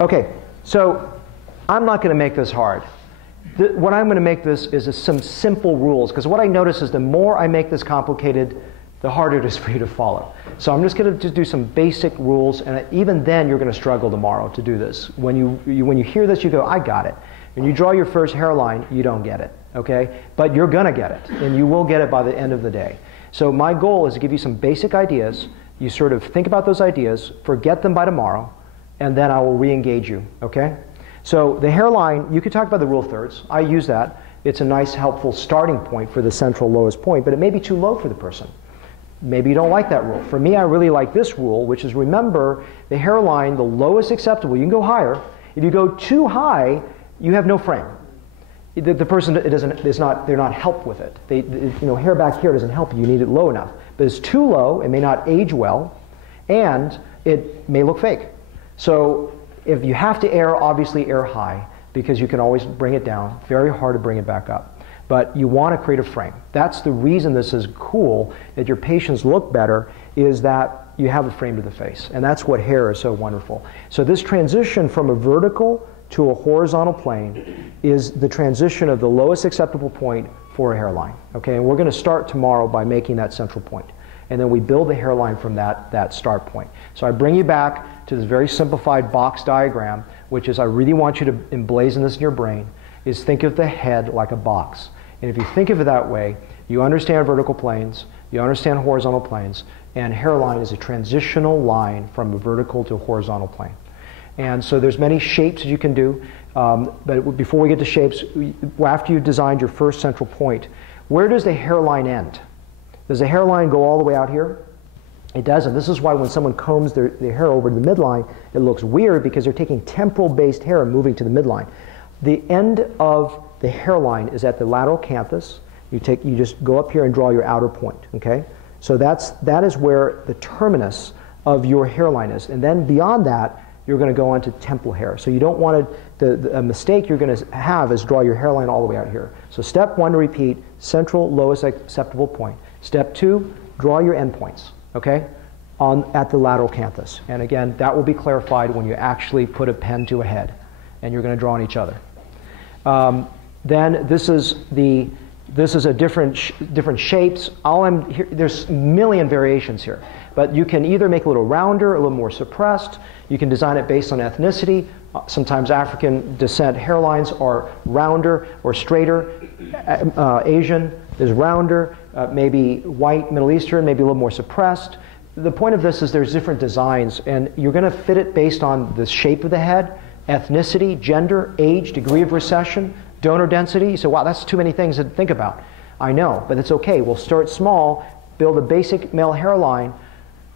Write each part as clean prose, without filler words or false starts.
Okay, so I'm not going to make this hard. What I'm going to make this is some simple rules, because what I notice is the more I make this complicated, the harder it is for you to follow. So I'm just going to do some basic rules, and even then you're going to struggle tomorrow to do this. When you hear this, you go, I got it. When you draw your first hairline, you don't get it, okay? But you're going to get it, and you will get it by the end of the day. So my goal is to give you some basic ideas. You sort of think about those ideas, forget them by tomorrow, and then I will re-engage you, okay? So the hairline, you could talk about the rule of thirds. I use that. It's a nice, helpful starting point for the central lowest point, but it may be too low for the person. Maybe you don't like that rule. For me, I really like this rule, which is, remember, the hairline, the lowest acceptable, you can go higher. If you go too high, you have no frame. The person, they're not helped with it. Hair back here doesn't help you. You need it low enough. But it's too low, it may not age well, and it may look fake. So if you have to err, obviously err high, because you can always bring it down. Very hard to bring it back up. But you want to create a frame. That's the reason this is cool, that your patients look better, is that you have a frame to the face. And that's what hair is so wonderful. So this transition from a vertical to a horizontal plane is the transition of the lowest acceptable point for a hairline. Okay, and we're going to start tomorrow by making that central point. And then we build the hairline from that start point. So I bring you back to this very simplified box diagram, which is, I really want you to emblazon this in your brain, is think of the head like a box. And if you think of it that way, you understand vertical planes, you understand horizontal planes, and hairline is a transitional line from a vertical to a horizontal plane. And so there's many shapes that you can do, but before we get to shapes, after you've designed your first central point, where does the hairline end? Does the hairline go all the way out here? It doesn't. This is why when someone combs their hair over the midline, it looks weird, because they're taking temporal-based hair and moving to the midline. The end of the hairline is at the lateral canthus. You just go up here and draw your outer point, okay? So that is where the terminus of your hairline is. And then beyond that, you're going to go on to temple hair. So you don't want to, a mistake you're going to have is draw your hairline all the way out here. So step one, to repeat, central lowest acceptable point. Step two, draw your endpoints, okay, at the lateral canthus. And again, that will be clarified when you actually put a pen to a head, and you're going to draw on each other. Then this is a different shapes. There's a million variations here, but you can either make a little rounder, a little more suppressed. You can design it based on ethnicity. Sometimes African descent hairlines are rounder or straighter. Asian is rounder. Maybe white, Middle Eastern, maybe a little more suppressed. The point of this is there's different designs, and you're going to fit it based on the shape of the head, ethnicity, gender, age, degree of recession, donor density. You say, wow, that's too many things to think about. I know, but it's okay. We'll start small, build a basic male hairline,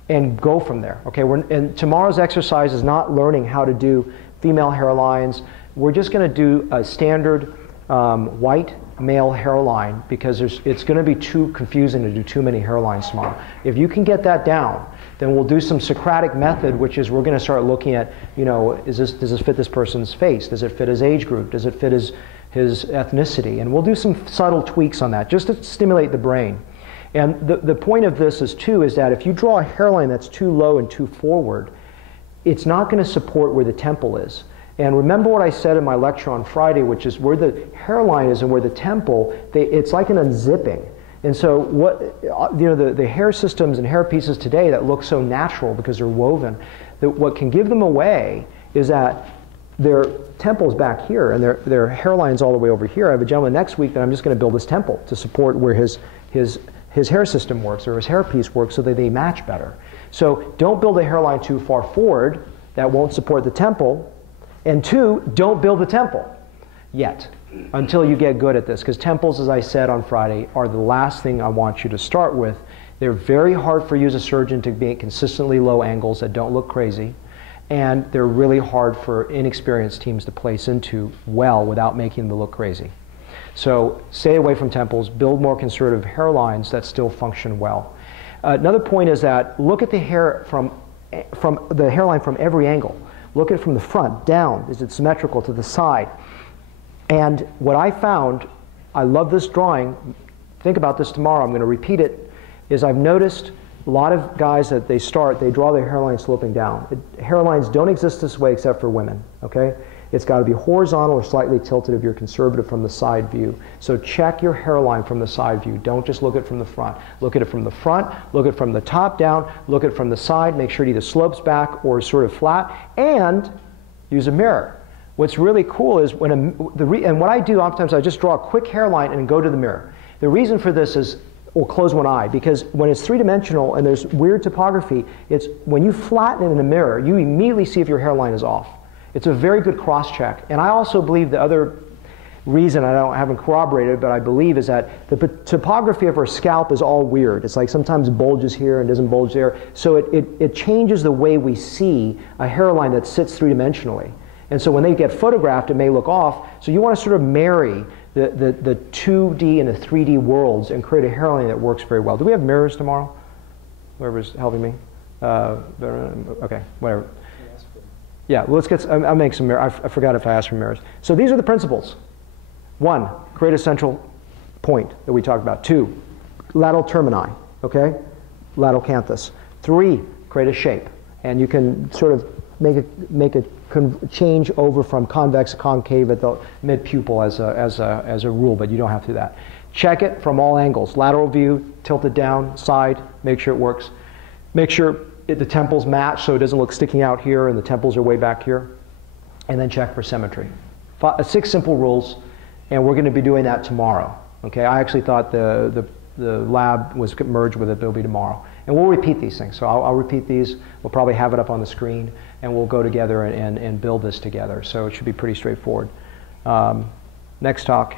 and go from there. Okay, and tomorrow's exercise is not learning how to do female hairlines. We're just going to do a standard white male hairline, because it's going to be too confusing to do too many hairlines tomorrow. If you can get that down, then we'll do some Socratic method, which is we're going to start looking at, does this fit this person's face? Does it fit his age group? Does it fit his ethnicity? And we'll do some subtle tweaks on that, just to stimulate the brain. And the point of this is that if you draw a hairline that's too low and too forward, it's not going to support where the temple is. And remember what I said in my lecture on Friday, which is where the hairline is and where the temple, it's like an unzipping. And so the hair systems and hair pieces today that look so natural because they're woven, what can give them away is that their temple's back here and their hairline's all the way over here. I have a gentleman next week that I'm just going to build this temple to support where his hair system works or his hair piece works, so that they match better. So don't build a hairline too far forward. That won't support the temple. And two, don't build the temple yet until you get good at this, because temples, as I said on Friday, are the last thing I want you to start with. They're very hard for you as a surgeon to be at consistently low angles that don't look crazy, and they're really hard for inexperienced teams to place into well without making them look crazy. So stay away from temples, build more conservative hairlines that still function well. Another point is that look at the hair from the hairline from every angle. Look at it from the front, down. Is it symmetrical to the side? And what I found, I love this drawing, think about this tomorrow, I'm going to repeat it, is I've noticed A lot of guys that they draw their hairline sloping down. Hairlines don't exist this way except for women, okay? It's got to be horizontal or slightly tilted if you're conservative from the side view. So check your hairline from the side view. Don't just look at it from the front. Look at it from the front, look at it from the top down, look at it from the side, make sure it either slopes back or is sort of flat, and use a mirror. What's really cool is and what I do oftentimes, I just draw a quick hairline and go to the mirror. The reason for this is, or close one eye, because when it's three-dimensional and there's weird topography, it's when you flatten it in a mirror, you immediately see if your hairline is off. It's a very good cross-check. And I also believe the other reason, haven't corroborated, but I believe is that the topography of our scalp is all weird. It's like sometimes bulges here and doesn't bulge there. So it changes the way we see a hairline that sits three-dimensionally. And so when they get photographed, it may look off. So you want to sort of marry the 2D and the 3D worlds and create a hairline that works very well. Do we have mirrors tomorrow? Whoever's helping me? Okay, whatever. Yeah, well, let's get. I'll make some mirrors. I forgot if I asked for mirrors. So these are the principles. 1, create a central point that we talked about. 2, lateral termini. Okay, lateral canthus. 3, create a shape, and you can sort of make a change over from convex to concave at the mid pupil as a rule, but you don't have to do that. Check it from all angles. Lateral view, tilt it down, side, make sure it works. Make sure the temples match so it doesn't look sticking out here and the temples are way back here. And then check for symmetry. 6 simple rules, and we're going to be doing that tomorrow. Okay, I actually thought the lab was merged with it, but it'll be tomorrow. And we'll repeat these things. So I'll repeat these. We'll probably have it up on the screen, and we'll go together and build this together. So it should be pretty straightforward. Next talk.